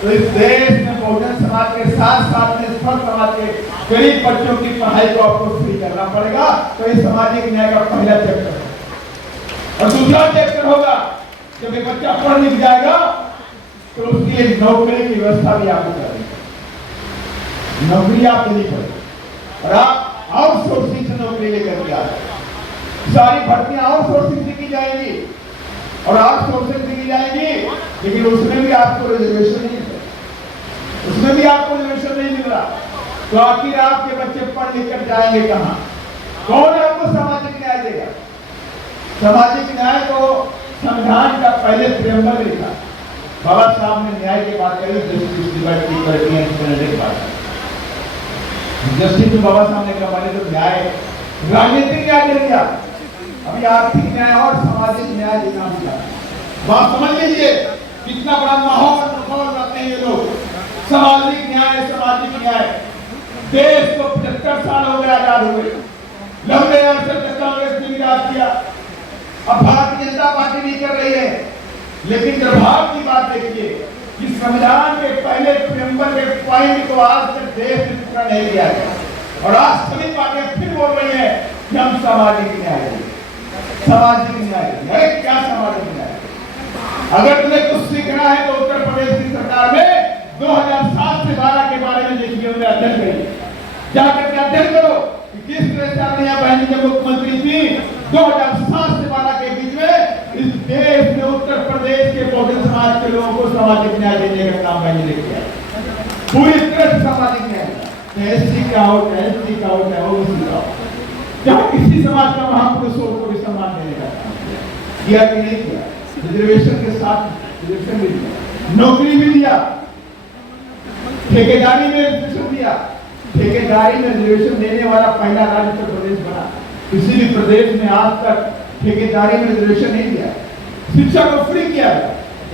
तो इस देश में बहुजन समाज के साथ साथ में सब समाज के गरीब बच्चों की पढ़ाई को आपको फ्री करना पड़ेगा। तो ये सामाजिक न्याय का पहला चैप्टर है। और दूसरा चैप्टर होगा, जब एक बच्चा पढ़ लिख जाएगा तो उसके लिए नौकरी की व्यवस्था भी आपको करनी पड़ेगी। नौकरी आप देनी पड़ेगी और आप आउटसोर्सिंग से नौकरी लेकर के आ जाए। सारी भर्तियां आउटसोर्सिंग से की जाएंगी और आउटसोर्सिंग से की जाएंगी, लेकिन उसमें भी आपको रिजर्वेशन नहीं मिला, उसमें भी आपको रिजर्वेशन नहीं मिल रहा। तो आखिर आपके बच्चे पढ़ लिख कर जाएंगे कहां? कौन आपको सामाजिक न्याय देगा? सामाजिक न्याय को संविधान का पहले प्रियम्बल लिखा बाबा साहब ने न्याय की बात करी, जस्टिस बाबा साहब ने कहा मैंने तो न्याय राजनीतिक न्याय दे दिया, अभी आर्थिक न्याय और सामाजिक न्याय देना दिया। बात समझ लीजिए कितना बड़ा माहौल बनाते हैं ये लोग। सामाजिक न्याय, सामाजिक न्याय। देश को 75 साल हो गए आजाद हुए, लंबे अरसे तक कांग्रेस ने विराज किया, अब भारतीय जनता पार्टी नहीं कर रही है। लेकिन दुर्भाग्य की बात देखिए कि संविधान के पहले प्रियम्बल के पॉइंट को आज तक देश में पूरा नहीं किया गया और आज सभी पार्टियां फिर बोल रही है कि हम सामाजिक न्याय देंगे, सामाजिक न्याय। अरे क्या सामाजिक न्याय? अगर तुम्हें कुछ सीखना है तो उत्तर प्रदेश की सरकार में 2007 से 12 के बारे में देखिए, उन्हें अध्ययन करिए, जाकर के अध्ययन करो कि किस तरह से आलिया बहन जब मुख्यमंत्री थी 2007 से 12 के बीच में इस देश में उत्तर प्रदेश के बहुजन समाज के लोगों को सामाजिक न्याय देने का काम मैंने किया, पूरी तरह से सामाजिक न्याय। एससी का हो, एसटी का हो, ओबीसी का हो, जहाँ किसी समाज का महापुरुष हो को भी सम्मान देने का काम किया कि नहीं किया? रिजर्वेशन के साथ रिजर्वेशन भी दिया, नौकरी भी दिया, ठेकेदारी में रिजर्वेशन दिया। ठेकेदारी में रिजर्वेशन देने वाला पहला राज्य उत्तर प्रदेश बना। किसी भी प्रदेश में आज तक ठेकेदारी में रिजर्वेशन नहीं दिया। शिक्षा को फ्री किया है,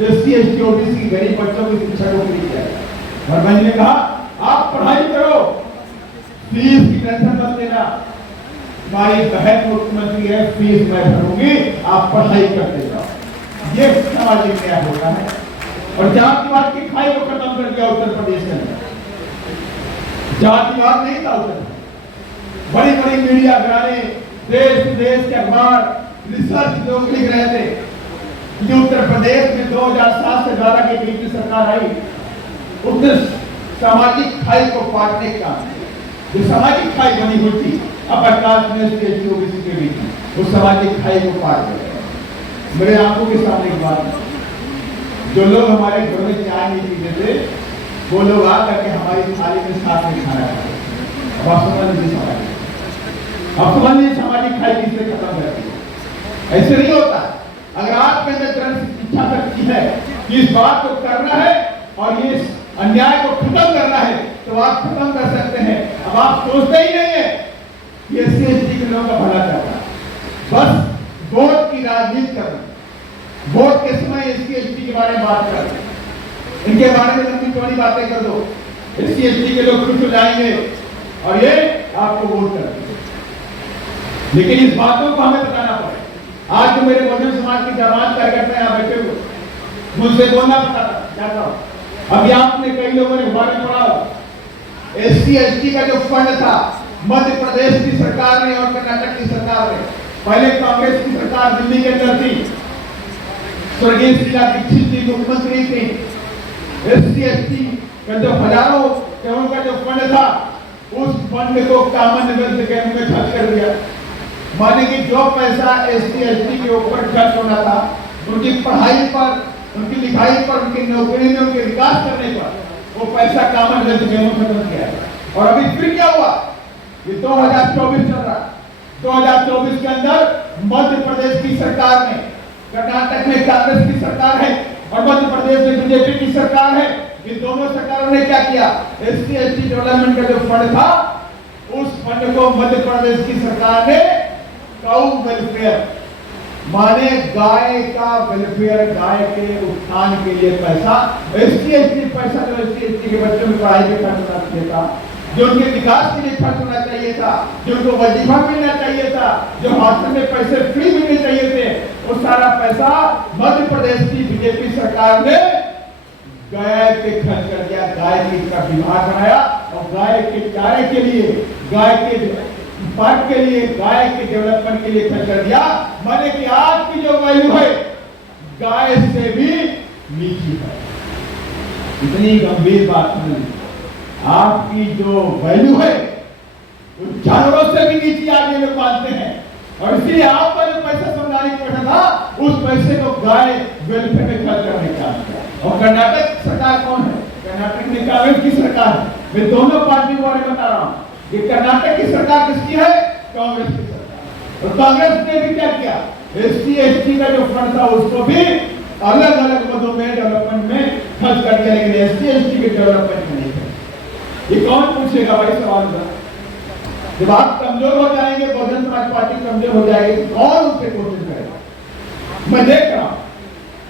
एससी एसटी ओबीसी की गरीब बच्चों की शिक्षा को फ्री किया है। और मैंने ने कहा आप पढ़ाई करो, फीस की टेंशन मत लेना, हमारी बहन मुख्यमंत्री है, फीस मैं भरूंगी, आप पढ़ाई करते जाओ। ये सामाजिक न्याय होता है। और जातिवाद की खाई को खत्म कर दिया उत्तर प्रदेश के अंदर। जातिवाद नहीं था उत्तर, बड़ी बड़ी मीडिया घराने, देश विदेश के अखबार रिसर्च लोग लिख रहे थे कि उत्तर प्रदेश में 2007 से 12 के बीच की सरकार आई, उसने सामाजिक खाई को पाटने का, जो सामाजिक खाई बनी हुई थी अपर कास्ट में ओबीसी के बीच में, उस सामाजिक खाई को पाट दिया। मेरे आंखों के सामने एक बात, जो लोग हमारे घर में चाय नहीं पीते थे वो लोग आ करके हमारी थाली में साथ में खाना खाते। अब आप समझ लीजिए सामाजिक खाई किसने खत्म कर दी? ऐसे नहीं होता। अगर आपके अंदर दृढ़ इच्छा शक्ति है कि इस बात को करना है और ये अन्याय को खत्म करना है तो आप खत्म कर सकते हैं। अब आप सोचते ही नहीं है कि एससी एसटी के लोगों का भला करना, बस वोट की राजनीति करना, वोट के समय एससी एसटी के बारे में बात कर, इनके बारे में लंबी चौड़ी बातें कर दो, एससी एसटी के लोग खुश हो जाएंगे और ये आपको वोट कर देंगे। लेकिन इस बातों को हमें बताना पड़े। आज जो मेरे बहुजन समाज की जाबाज कार्यकर्ता यहाँ बैठे हुए, मुझसे बोलना चाहता हूँ। अभी आपने कई लोगों ने बारे में पढ़ा, एससी एसटी का जो फंड था मध्य प्रदेश की सरकार ने और कर्नाटक की सरकार ने, पहले कांग्रेस की सरकार दिल्ली के अंदर थी, स्वर्गीय शीला दीक्षित जी मुख्यमंत्री थी। एससी एसटी का जो हजारों करोड़ का जो फंड था उस फंड को कॉमन वेल्थ कैंप में खर्च कर दिया। माने कि जो पैसा एससी एसटी के ऊपर खर्च होना था, उनकी पढ़ाई पर, उनकी लिखाई पर, उनकी नौकरी में, उनके विकास करने पर, वो पैसा कॉमन वेल्थ कैंप में खत्म किया। और अभी फिर क्या हुआ? ये 2024 चल रहा, 2024 के अंदर मध्य प्रदेश की सरकार ने, कर्नाटक में कांग्रेस की सरकार है और मध्य प्रदेश में बीजेपी की सरकार है। इन दोनों सरकारों ने क्या किया? एससी एसटी डेवलपमेंट का जो फंड था उस फंड को मध्य प्रदेश की सरकार ने काउ वेलफेयर, माने गाय का वेलफेयर, गाय के उत्थान के लिए पैसा, एससी एसटी पैसा जो एससी एसटी के बच्चों में पढ़ाई पे खर्च होना चाहिए था, जो उनके विकास के लिए खर्च होना चाहिए था, जो उनको वजीफा मिलना चाहिए था, जो हॉस्टल में पैसे फ्री मिलने चाहिए थे, वो सारा पैसा मध्य प्रदेश की बीजेपी सरकार ने गाय पे खर्च कर दिया, गाय का विभाग बनाया और गाय के चारे के लिए, गाय के पार्क के लिए, गाय के डेवलपमेंट के लिए खर्च कर दिया। माने कि आज की जो वैल्यू है गाय से भी नीची है। इतनी गंभीर बात नहीं, आपकी जो वैल्यू है वो जानवरों से भी नीची आज ये लोग मानते हैं। और इसलिए आपका जो पैसा संविधानिक पैसा था उस पैसे को गाय वेलफेयर में खर्च करने का। और कर्नाटक सरकार कौन है? कर्नाटक में कांग्रेस की सरकार है। मैं दोनों पार्टी के बारे में बता रहा हूँ। ये कर्नाटक की सरकार किसकी है? कांग्रेस की सरकार। और कांग्रेस ने भी क्या किया? SC ST का जो फंड था उसको भी अलग अलग मदों में डेवलपमेंट में खर्च कर दिया, लेकिन SC ST के डेवलपमेंट में नहीं किया। ये कौन पूछेगा भाई सवाल का? जब आप कमजोर हो जाएंगे, बहुजन समाज पार्टी कमजोर हो जाएगी, तो कौन उससे क्वेश्चन करेगा? मैं देख रहा हूं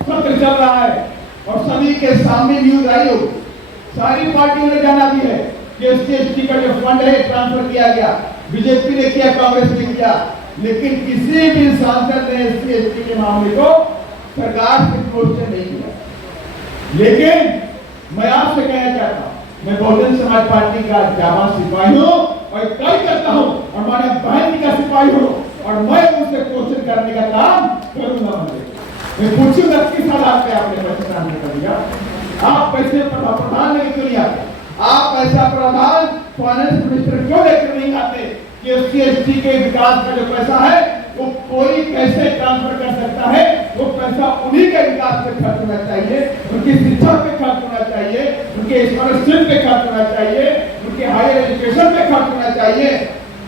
सत्र चल रहा है और सभी के सामने न्यूज आई हो, सारी पार्टियों ने जाना भी है कि SC ST का जो फंड है ट्रांसफर किया गया, बीजेपी ने किया, कांग्रेस ने किया, लेकिन किसी भी सांसद ने SC ST के मामले को सरकार से क्वेश्चन नहीं किया। लेकिन मैं आपसे कहना चाहता हूं, मैं बहुजन समाज पार्टी का जाबाज सिपाही हूं और तय करता हूं और हमारे बहन का सिपाही हूं और मैं उनसे क्वेश्चन करने का काम करूंगा। मैं पूछूंगा किस आधार पे आपने पैसे ट्रांसफर कर दिया? आप पैसे प्रधान लेकर क्यों नहीं आते? आप पैसा प्रधान फाइनेंस मिनिस्टर क्यों लेकर नहीं आते कि SC ST के विकास का जो पैसा है वो कोई कैसे ट्रांसफर कर सकता है? वो पैसा उन्हीं के विकास पे खर्च होना चाहिए, उनकी शिक्षा पे खर्च होना चाहिए, उनके स्कॉलरशिप पे खर्च होना चाहिए, उनके हायर एजुकेशन पे खर्च होना चाहिए,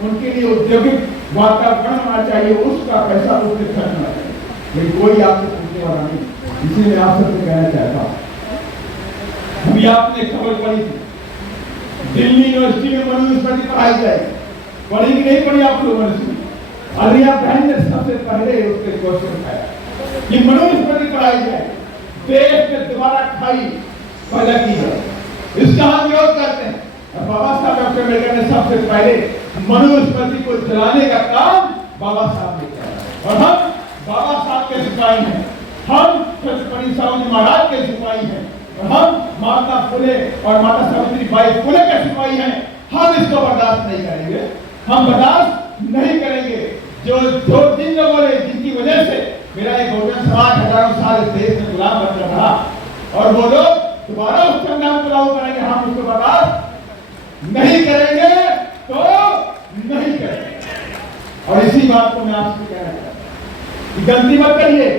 उनके लिए औद्योगिक वातावरण होना चाहिए, उसका पैसा उस पर खर्च होना चाहिए। लेकिन कोई आपसे पूछने वाला नहीं। इसीलिए मैं आप सबसे कहना चाहता हूँ, अभी आपने खबर पढ़ी थी दिल्ली यूनिवर्सिटी में मनुस्मृति पढ़ाई जाएगी, पढ़ी कि नहीं पढ़ी आप लोगों ने? आलिया बहन ने सबसे पहले उसके क्वेश्चन उठाया कि मनुस्मृति पढ़ाई जाए, देश में दोबारा खाई पैदा की जाए, इसका हम विरोध करते हैं। और बाबा साहब डॉक्टर अम्बेडकर ने सबसे पहले मनुस्मृति को जलाने का काम बाबा साहब ने किया और हम बाबा साहब के सिपाही हैं, हम छत्रपति शिवाजी महाराज के सिपाही हैं और हम माता फुले और माता सावित्रीबाई फुले के सिपाही हैं। हम इसको बर्दाश्त नहीं करेंगे, हम बर्दाश्त नहीं करेंगे। जो जिन लोगों ने, जिनकी वजह से मेरा एक बहुजन समाज हजारों साल इस देश में गुलाम बनकर रहा और वो लोग दोबारा उस संग्राम को लागू करेंगे, हम उसको बर्दाश्त नहीं करेंगे तो नहीं करेंगे। और इसी बात को मैं आपसे कहना चाहता हूं कि गलती मत करिए,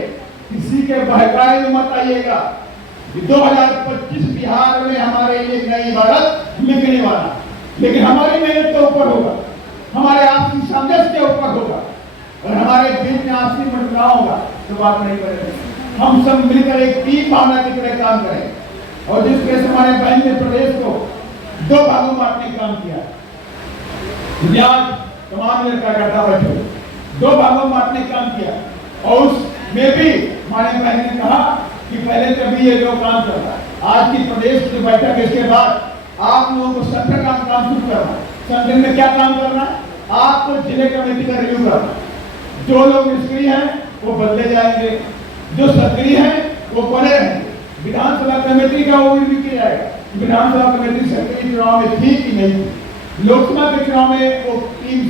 किसी के बहकाए में मत आइएगा। 2025 बिहार में हमारे लिए नई भारत लिखने वाला, लेकिन हमारी मेहनत के ऊपर होगा, हमारे आपसी सामंजस्य के ऊपर होगा और हमारे बीच में आपसी मतभेद होगा तो बात नहीं करेंगे। हम सब मिलकर एक टीम भावना की तरह काम करें और जिस तरह से हमारे बहन ने प्रदेश को 2 भागों में बांटने का काम किया, आज तमाम कार्यकर्ता बैठे 2 भागों में बांटने का काम किया और उसमें भी हमारे बहन ने कहा कि पहले कभी ये जो काम चल रहा है, आज की प्रदेश की बैठक इसके बाद आप लोगों को संगठन का काम शुरू करना है। संगठन में क्या काम करना है? आपको जिले कमेटी का रिव्यू करना है। जो लोग निष्क्रिय हैं वो बदले जाएंगे, जो सक्रिय हैं वो बने रहेंगे। विधानसभा कमेटी का वो रिव्यू किया जाएगा, विधानसभा कमेटी सक्रिय चुनाव में थी कि नहीं, लोकसभा के चुनाव में वो टीम